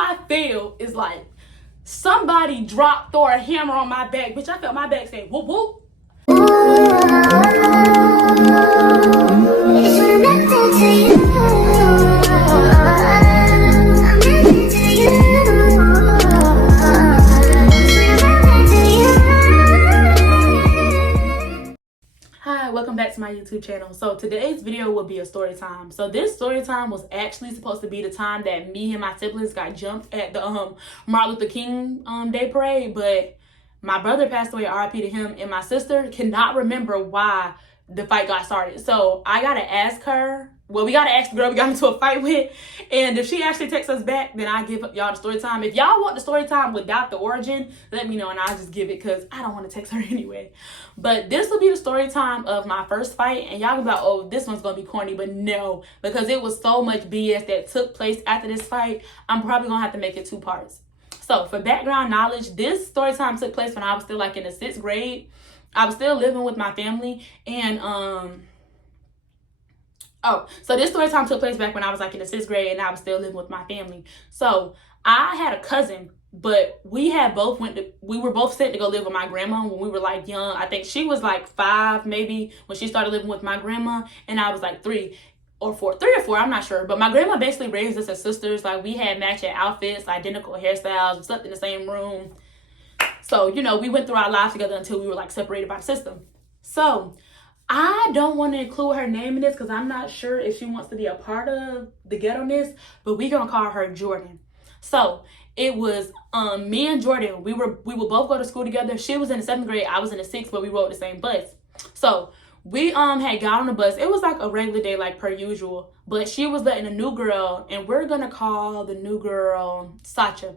I feel is like somebody dropped or a hammer on my back. Bitch, I felt my back say whoop whoop. Hi, welcome back to my YouTube channel. So today's video will be a story time. So this story time was actually supposed to be the time that me and my siblings got jumped at the Martin Luther King Day parade, but my brother passed away, RIP to him, and my sister cannot remember why the fight got started. So I gotta ask her. Well, we gotta ask the girl we got into a fight with, and if she actually texts us back, then I give y'all the story time. If y'all want the story time without the origin, let me know and I'll just give it, because I don't want to text her anyway. But this will be the story time of my first fight, and y'all gonna be like, oh, this one's gonna be corny, but no, because it was so much BS that took place after this fight. I'm probably gonna have to make it 2 parts. So for background knowledge, this story time took place when I was still like in the 6th grade. I was still living with my family, and so this story time took place back when I was like in the 6th grade and I was still living with my family. So I had a cousin, but we were both sent to go live with my grandma when we were like young. I think she was like 5 maybe when she started living with my grandma, and I was like 3 or 4, I'm not sure. But my grandma basically raised us as sisters. Like, we had matching outfits, identical hairstyles, we slept in the same room. So, you know, we went through our lives together until we were like separated by the system. So I don't want to include her name in this because I'm not sure if she wants to be a part of the ghetto-ness, but we're going to call her Jordan. So it was me and Jordan. We would both go to school together. She was in the 7th grade. I was in the 6th, but we rode the same bus. So we had got on the bus. It was like a regular day, like per usual, but she was letting a new girl, and we're going to call the new girl Sacha.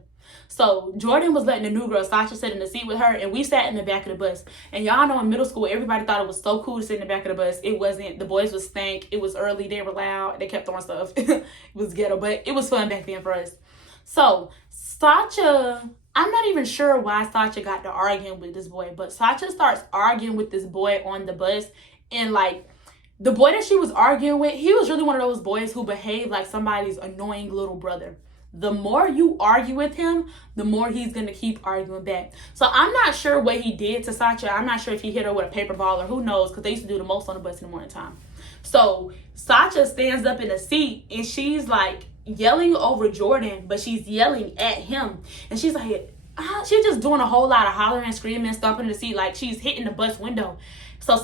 So Jordan was letting the new girl Sasha sit in the seat with her, and we sat in the back of the bus. And y'all know in middle school, everybody thought it was so cool to sit in the back of the bus. It wasn't. The boys was stank. It was early. They were loud. They kept throwing stuff. It was ghetto, but it was fun back then for us. So Sacha, I'm not even sure why Sacha got to arguing with this boy, but Sacha starts arguing with this boy on the bus, and like, the boy that she was arguing with, he was really one of those boys who behaved like somebody's annoying little brother. The more you argue with him, the more he's going to keep arguing back. So I'm not sure what he did to Sacha. I'm not sure if he hit her with a paper ball or who knows, because they used to do the most on the bus in the morning time. So Sacha stands up in the seat, and she's like yelling over Jordan, but she's yelling at him. And she's like, she's just doing a whole lot of hollering, screaming, stomping in the seat, like she's hitting the bus window. So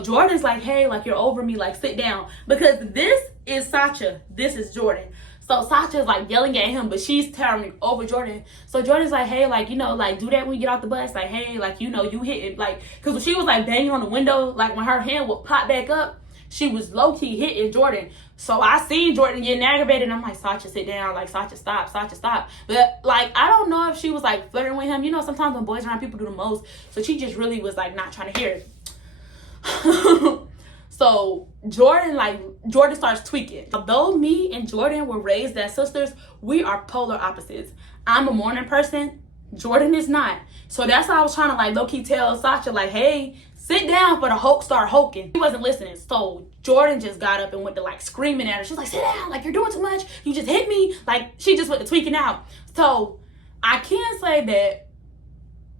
Jordan's like, hey, like, you're over me, like, sit down. Because this is Sacha, this is Jordan. So Sacha's like yelling at him, but she's towering over Jordan. So Jordan's like, hey, like, you know, like, do that when you get off the bus. Like, hey, like, you know, you hit it. Like, because when she was like banging on the window, like when her hand would pop back up, she was low-key hitting Jordan. So I seen Jordan getting aggravated, and I'm like, Sacha, sit down. Like, Sacha, stop. Sacha, stop. But like, I don't know if she was like flirting with him. You know, sometimes when boys around, people do the most. So she just really was like not trying to hear it. So Jordan starts tweaking. Although me and Jordan were raised as sisters, we are polar opposites. I'm a morning person, Jordan is not. So that's why I was trying to like low-key tell Sacha, like, hey, sit down for the Hulk start hulking. He wasn't listening. So Jordan just got up and went to like screaming at her. She was like, sit down, like, you're doing too much. You just hit me. Like, she just went to tweaking out. So I can say that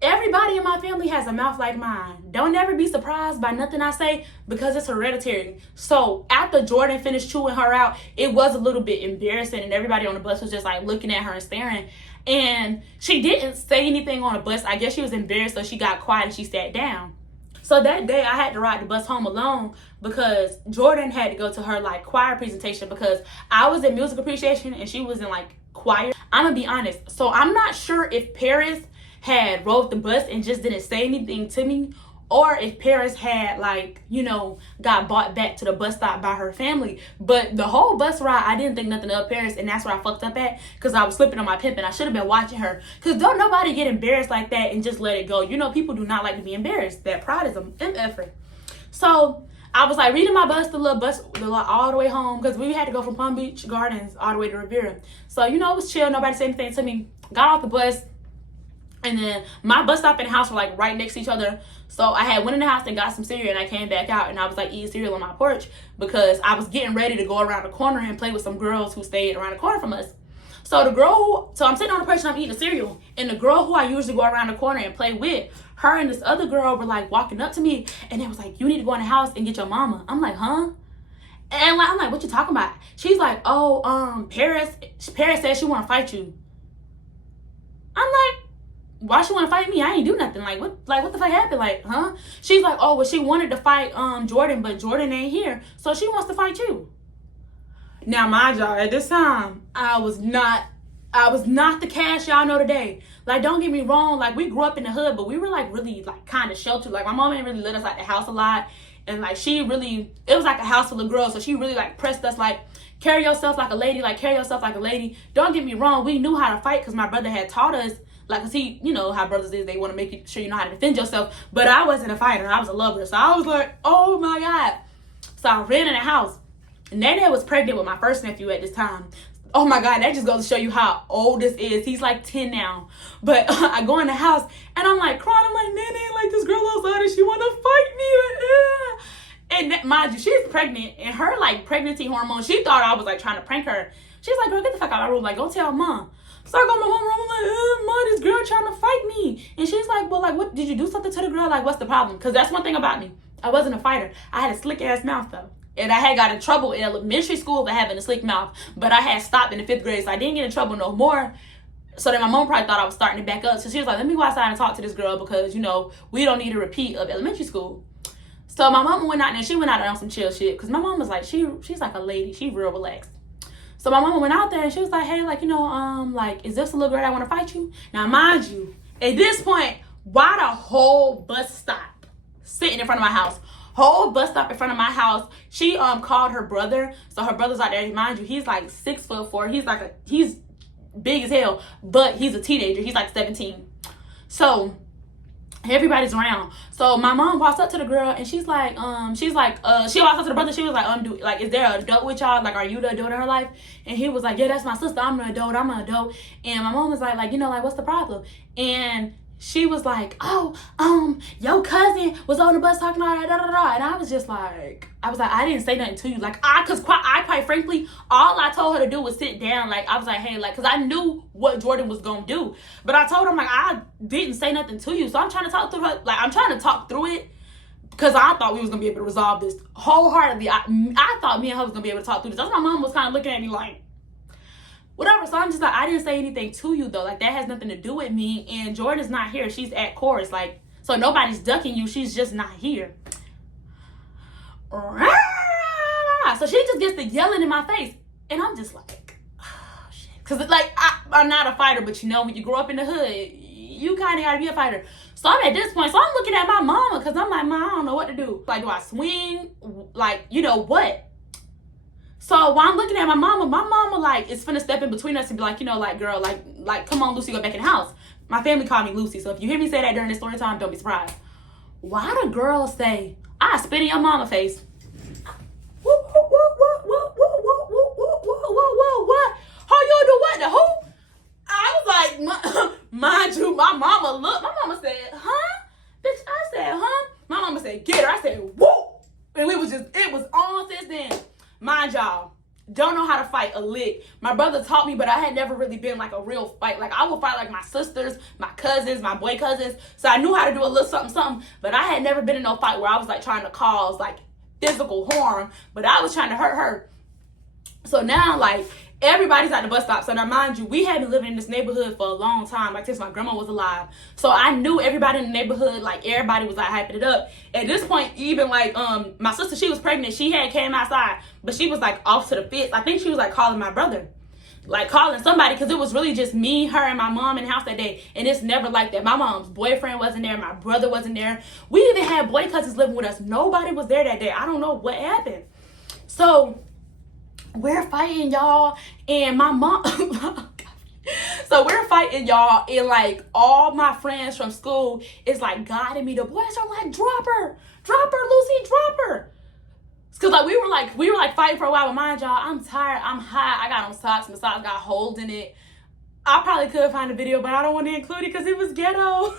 everybody in my family has a mouth like mine. Don't ever be surprised by nothing I say, because it's hereditary. So after Jordan finished chewing her out, it was a little bit embarrassing, and everybody on the bus was just like looking at her and staring. And she didn't say anything on the bus. I guess she was embarrassed, so she got quiet and she sat down. So that day I had to ride the bus home alone because Jordan had to go to her like choir presentation, because I was in music appreciation and she was in like choir. I'm gonna be honest. So I'm not sure if Paris had rode the bus and just didn't say anything to me, or if Paris had, like, you know, got brought back to the bus stop by her family. But the whole bus ride, I didn't think nothing of Paris, and that's where I fucked up at, because I was slipping on my pimping. I should have been watching her, because don't nobody get embarrassed like that and just let it go. You know, people do not like to be embarrassed. That pride is an effort. So I was like reading my bus, the little all the way home, because we had to go from Palm Beach Gardens all the way to Riviera. So, you know, it was chill. Nobody said anything to me. Got off the bus. And then my bus stop and the house were like right next to each other. So I had went in the house and got some cereal, and I came back out and I was like eating cereal on my porch because I was getting ready to go around the corner and play with some girls who stayed around the corner from us. So I'm sitting on the porch and I'm eating a cereal, and the girl who I usually go around the corner and play with, her and this other girl were like walking up to me, and it was like, you need to go in the house and get your mama. I'm like, huh? And I'm like, what you talking about? She's like, oh, Paris said she want to fight you. I'm like, why she want to fight me? I ain't do nothing. Like what the fuck happened? Like, huh? She's like, oh, well, she wanted to fight Jordan, but Jordan ain't here, so she wants to fight you. Now, mind y'all, at this time, I was not the cash y'all know today. Like, don't get me wrong, like, we grew up in the hood, but we were like really like kind of sheltered. Like, my mom didn't really let us out the house a lot, and like it was like a house full of girls, so she really like pressed us like, carry yourself like a lady, like carry yourself like a lady. Don't get me wrong, we knew how to fight because my brother had taught us. Like, cause he, you know how brothers is, they want to make sure you know how to defend yourself. But I wasn't a fighter, I was a lover. So I was like, oh my God. So I ran in the house. Nene was pregnant with my first nephew at this time. Oh my God, that just goes to show you how old this is. He's like 10 now. But I go in the house and I'm like crying. I'm like, Nene, like this girl outside and she want to fight me. And mind you, she's pregnant, and her like pregnancy hormones, she thought I was like trying to prank her. She's like, girl, get the fuck out of my room. Like, go tell mom. So I go to my mom room. I'm like, mom, this girl trying to fight me. And she's like, well, like, what, did you do something to the girl? Like, what's the problem? Because that's one thing about me. I wasn't a fighter. I had a slick ass mouth though. And I had got in trouble in elementary school for having a slick mouth. But I had stopped in the 5th grade, so I didn't get in trouble no more. So then my mom probably thought I was starting to back up. So she was like, let me go outside and talk to this girl because, you know, we don't need a repeat of elementary school. So my mom went out there. She went out there on some chill shit. Because my mom was like, she's like a lady. She's real relaxed. So my mama went out there and she was like, hey, like, you know, like, is this a little girl that want to fight you? Now, mind you, at this point, why the whole bus stop sitting in front of my house? Whole bus stop in front of my house. She called her brother. So her brother's out there. Mind you, he's like 6'4". He's big as hell, but he's a teenager. He's like 17. So everybody's around. So my mom walks up to the girl and she's like, she walks up to the brother. She was like, is there an adult with y'all? Like, are you the adult in her life? And he was like, yeah, that's my sister. I'm an adult. And my mom was like, you know, like, what's the problem? And she was like, oh, your cousin was on the bus talking all that, da, da, da. And I was like, I didn't say nothing to you. Like, quite frankly, all I told her to do was sit down. Like, I was like, hey, like, because I knew what Jordan was going to do. But I told him, like, I didn't say nothing to you. So I'm trying to talk through her. Like, I'm trying to talk through it because I thought we was going to be able to resolve this wholeheartedly. I thought me and her was going to be able to talk through this. That's why my mom was kind of looking at me like, whatever. So I'm just like, I didn't say anything to you though. Like, that has nothing to do with me. And Jordan's not here. She's at chorus. Like, so nobody's ducking you. She's just not here. So she just gets to yelling in my face. And I'm just like, oh, shit. Because, like, I'm not a fighter. But, you know, when you grow up in the hood, you kind of got to be a fighter. So I'm at this point. So I'm looking at my mama because I'm like, Mom, I don't know what to do. Like, do I swing? Like, you know, what? So while I'm looking at my mama like is finna step in between us and be like, you know, like, girl, like, come on, Lucy, go back in the house. My family called me Lucy, so if you hear me say that during this story time, don't be surprised. Why do girls say, I spit in your mama face? What? How you do what? The who? I was like, mind you, my mama said, huh? Bitch, I said, huh? My mama said, get her. I said, whoa. And it was on since then. Mind y'all, don't know how to fight a lick. My brother taught me, but I had never really been like a real fight. Like, I would fight like my sisters, my cousins, my boy cousins. So I knew how to do a little something, but I had never been in no fight where I was like trying to cause like physical harm, but I was trying to hurt her. So now, like, everybody's at the bus stop. So now, mind you, we had been living in this neighborhood for a long time, like since my grandma was alive. So I knew everybody in the neighborhood, like everybody was like hyping it up. At this point, even like my sister, she was pregnant. She had came outside, but she was like off to the fits. I think she was like calling my brother, like calling somebody, because it was really just me, her, and my mom in the house that day. And it's never like that. My mom's boyfriend wasn't there. My brother wasn't there. We even had boy cousins living with us. Nobody was there that day. I don't know what happened. So we're fighting, y'all, and my mom so we're fighting, y'all, and like all my friends from school is like guiding me. The boys are like, drop her, Lucy, drop her. Cause like we were like fighting for a while, but mind y'all, I'm tired, I'm hot, I got on socks, my socks got holes in it. I probably could find a video, but I don't want to include it because it was ghetto.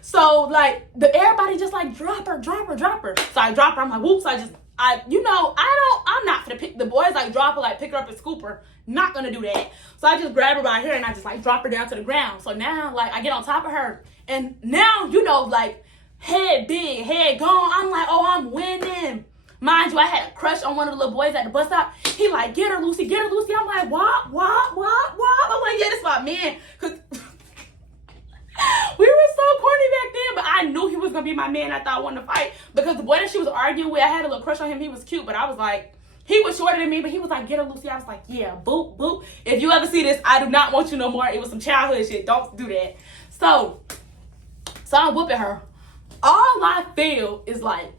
So like everybody just like, drop her. So I drop her, I'm like, whoops, I just I'm not gonna pick the boys, like drop her, like pick her up and scoop her. Not gonna do that. So I just grab her by her hair and I just like drop her down to the ground. So now like I get on top of her and now, like head big, head gone. I'm like, oh, I'm winning. Mind you, I had a crush on one of the little boys at the bus stop. He like, get her, Lucy, get her, Lucy. I'm like, what? I'm like, yeah, this my man. Cause we were so corny back then, but I knew he was gonna be my man. I thought I wanted to fight because the boy that she was arguing with, I had a little crush on him. He was cute, but I was like, he was shorter than me, but he was like, get her, Lucy. I was like, yeah, boop, boop. If you ever see this, I do not want you no more. It was some childhood shit. Don't do that. So I'm whooping her. All I feel is like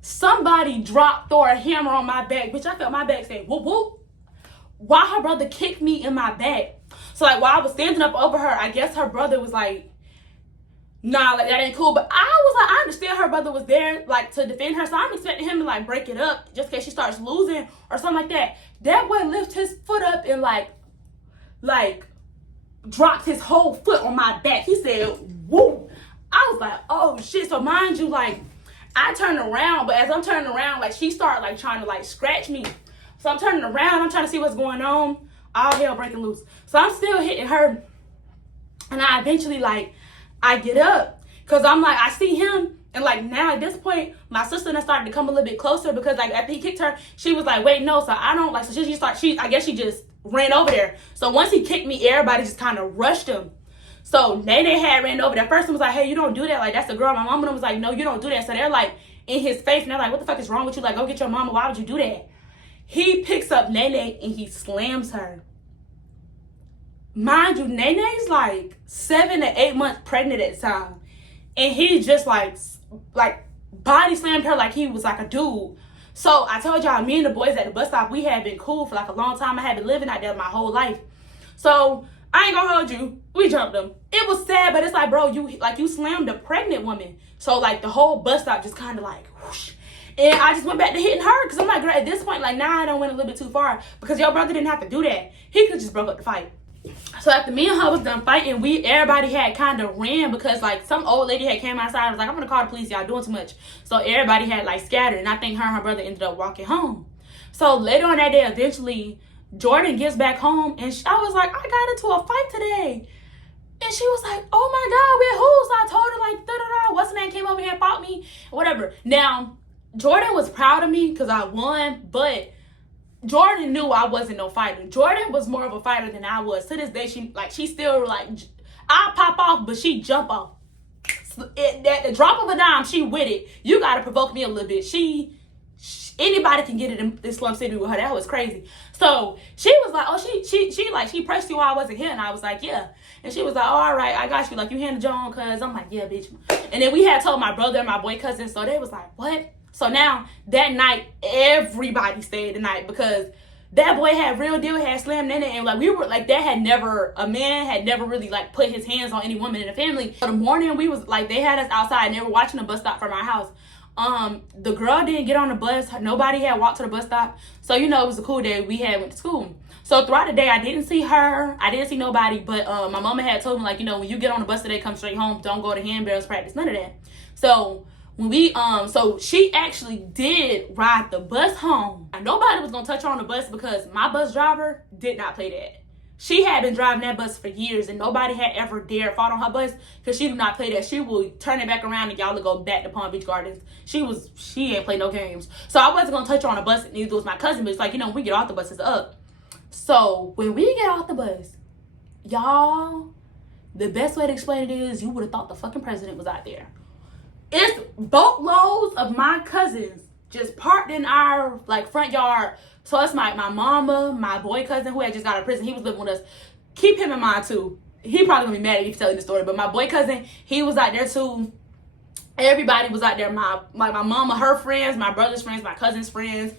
somebody throw a hammer on my back. Bitch, I felt my back say whoop, whoop. While her brother kicked me in my back. So like while I was standing up over her, I guess her brother was like, nah, like that ain't cool. But I was like, I understand her brother was there like to defend her. So I'm expecting him to like break it up just in case she starts losing or something like that. That boy lifted his foot up and like dropped his whole foot on my back. He said, woo. I was like, oh shit. So mind you, like I turned around, but as I'm turning around, like she started like trying to like scratch me. So I'm turning around, I'm trying to see what's going on. All hell breaking loose. So I'm still hitting her. And I eventually like, I get up. Cause I'm like, I see him. And like now at this point, my sister then started to come a little bit closer because like after he kicked her, she was like, wait, no. So I don't like, so I guess she just ran over there. So once he kicked me, everybody just kind of rushed him. So Nene had ran over there. First one was like, hey, you don't do that. Like, that's the girl. My mom was like, no, you don't do that. So they're like in his face and they're like, what the fuck is wrong with you? Like, go get your mama. Why would you do that? He picks up Nene and he slams her. Mind you, Nene's like 7 to 8 months pregnant at the time. And he just like body slammed her like he was like a dude. So I told y'all, me and the boys at the bus stop, we had been cool for like a long time. I had been living out there my whole life. So I ain't gonna hold you. We jumped them. It was sad, but it's like, bro, you slammed a pregnant woman. So like the whole bus stop just kind of like whoosh. And I just went back to hitting her because I'm like, girl, at this point, like, nah, I done went a little bit too far because your brother didn't have to do that. He could just broke up the fight. So after me and her was done fighting, everybody had kind of ran because like some old lady had came outside and was like, I'm gonna call the police, y'all doing too much. So everybody had like scattered, and I think her and her brother ended up walking home. So later on that day, eventually Jordan gets back home and I was like, I got into a fight today. And she was like, oh my God, with who? So I told her like, da-da-da, what's the name came over here and fought me, whatever. Now, Jordan was proud of me because I won, but Jordan knew I wasn't no fighter. Jordan was more of a fighter than I was. To this day, she still like, I pop off, but she jump off. At the drop of a dime, she with it. You gotta provoke me a little bit. Anybody can get it in this slum city with her. That was crazy. So she was like, oh, she pressed you while I wasn't here, and I was like, yeah. And she was like, oh, all right, I got you. Like, you handled your own, cuz. I'm like, yeah, bitch. And then we had told my brother and my boy cousin, so they was like, what? So now, that night, everybody stayed the night because that boy had real deal, had slammed in it. And like, we were like, a man had never really like put his hands on any woman in the family. So the morning we was like, they had us outside and they were watching the bus stop from our house. The girl didn't get on the bus. Nobody had walked to the bus stop. So, it was a cool day. We had went to school. So throughout the day, I didn't see her. I didn't see nobody. But my mama had told me, like, when you get on the bus today, come straight home. Don't go to hand barrels practice. None of that. So when so she actually did ride the bus home. And nobody was gonna touch her on the bus because my bus driver did not play that. She had been driving that bus for years and nobody had ever dared fought on her bus because she did not play that. She will turn it back around and y'all will go back to Palm Beach Gardens. She ain't play no games. So I wasn't gonna touch her on the bus, neither was my cousin, but it's like, when we get off the bus, it's up. So when we get off the bus, y'all, the best way to explain it is you would have thought the fucking president was out there. It's boatloads of my cousins just parked in our like front yard. So it's my mama, my boy cousin who had just got out of prison. He was living with us. Keep him in mind too. He probably gonna be mad at me for telling the story, but my boy cousin, he was out there too. Everybody was out there. My mama, her friends, my brother's friends, my cousin's friends,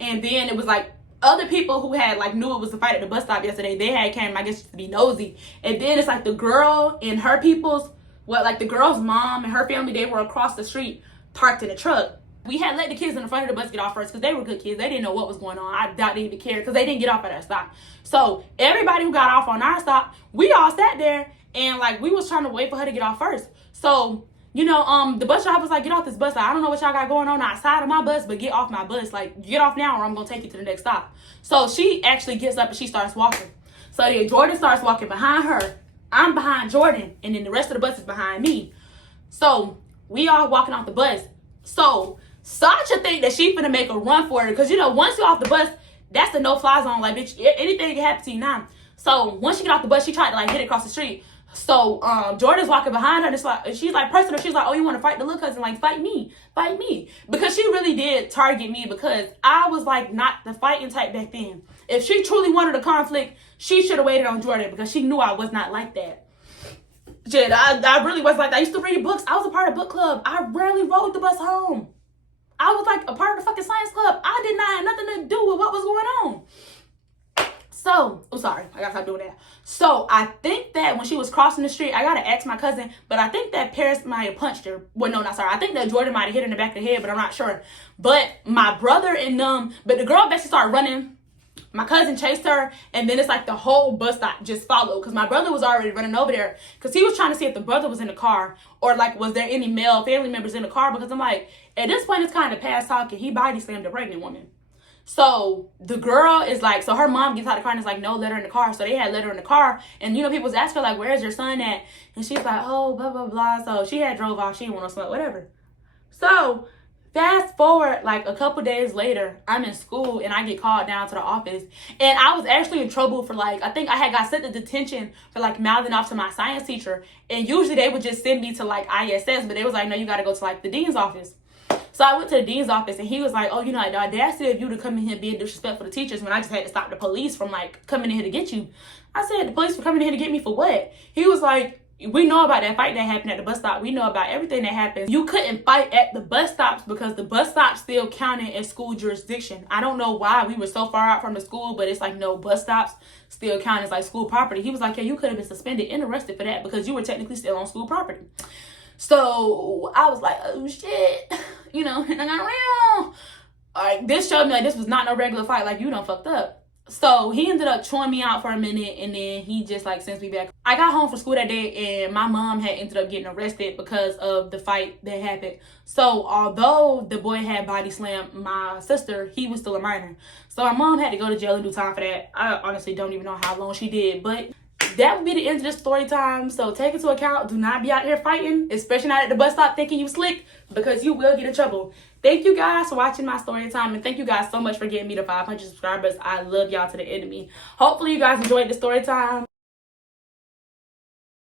and then it was like other people who had like knew it was a fight at the bus stop yesterday. They had came, I guess, to be nosy. And then it's like the girl and her people's. The girl's mom and her family, they were across the street parked in a truck. We had let the kids in the front of the bus get off first because they were good kids. They didn't know what was going on. I doubt they even cared because they didn't get off at our stop. So everybody who got off on our stop, we all sat there and like we was trying to wait for her to get off first. So the bus driver was like, get off this bus. Like, I don't know what y'all got going on outside of my bus, but get off my bus. Like, get off now or I'm going to take you to the next stop. So she actually gets up and she starts walking. So yeah, Jordan starts walking behind her. I'm behind Jordan. And then the rest of the bus is behind me. So we all walking off the bus. So Sasha think that she finna make a run for it. Because, once you're off the bus, that's the no-fly zone. Like, bitch, anything can happen to you now. So once she get off the bus, she tried to, like, hit it across the street. So Jordan's walking behind her, and she's like pressing her. She's like, "Oh, you want to fight the little cousin? Like, fight me, because she really did target me because I was like not the fighting type back then. If she truly wanted a conflict, she should have waited on Jordan because she knew I was not like that. Shit, I really was like that. I used to read books. I was a part of book club. I rarely rode the bus home. I was like a part of the fucking science club. I did not have nothing to do with what was going on. So, sorry, I gotta stop doing that. So, I think that when she was crossing the street, I gotta ask my cousin, but I think that Paris might have punched her. Well, no, not sorry. I think that Jordan might have hit her in the back of the head, but I'm not sure. But my brother and but the girl basically started running. My cousin chased her, and then it's like the whole bus stop just followed because my brother was already running over there because he was trying to see if the brother was in the car or like was there any male family members in the car because I'm like, at this point it's kind of past talking. He body slammed a pregnant woman. So the girl is like, so her mom gets out of the car and is like, no, let her in the car. So they had let her in the car. And, people was asking her, like, where's your son at? And she's like, oh, blah, blah, blah. So she had drove off. She didn't want to smoke, whatever. So fast forward, like a couple days later, I'm in school and I get called down to the office. And I was actually in trouble for I think I had got sent to detention for mouthing off to my science teacher. And usually they would just send me to ISS, but they was like, no, you got to go to the dean's office. So I went to the dean's office and he was like, oh, the audacity of you to come in here being disrespectful to teachers when I just had to stop the police from coming in here to get you. I said, the police were coming in here to get me for what? He was like, we know about that fight that happened at the bus stop. We know about everything that happened. You couldn't fight at the bus stops because the bus stops still counted as school jurisdiction. I don't know why we were so far out from the school, but it's like, no, bus stops still count as school property. He was like, yeah, you could have been suspended and arrested for that because you were technically still on school property. So I was like, oh shit, and I got real. This showed me this was not no regular fight. You done fucked up. So he ended up chewing me out for a minute and then he just sends me back. I got home from school that day and my mom had ended up getting arrested because of the fight that happened. So although the boy had body slammed my sister, he was still a minor. So my mom had to go to jail and do time for that. I honestly don't even know how long she did, but that would be the end of this story time. So take into account, do not be out here fighting, especially not at the bus stop thinking you slick, because you will get in trouble. Thank you guys for watching my story time, and thank you guys so much for getting me to 500 subscribers. I love y'all to the end of me. Hopefully you guys enjoyed the story time.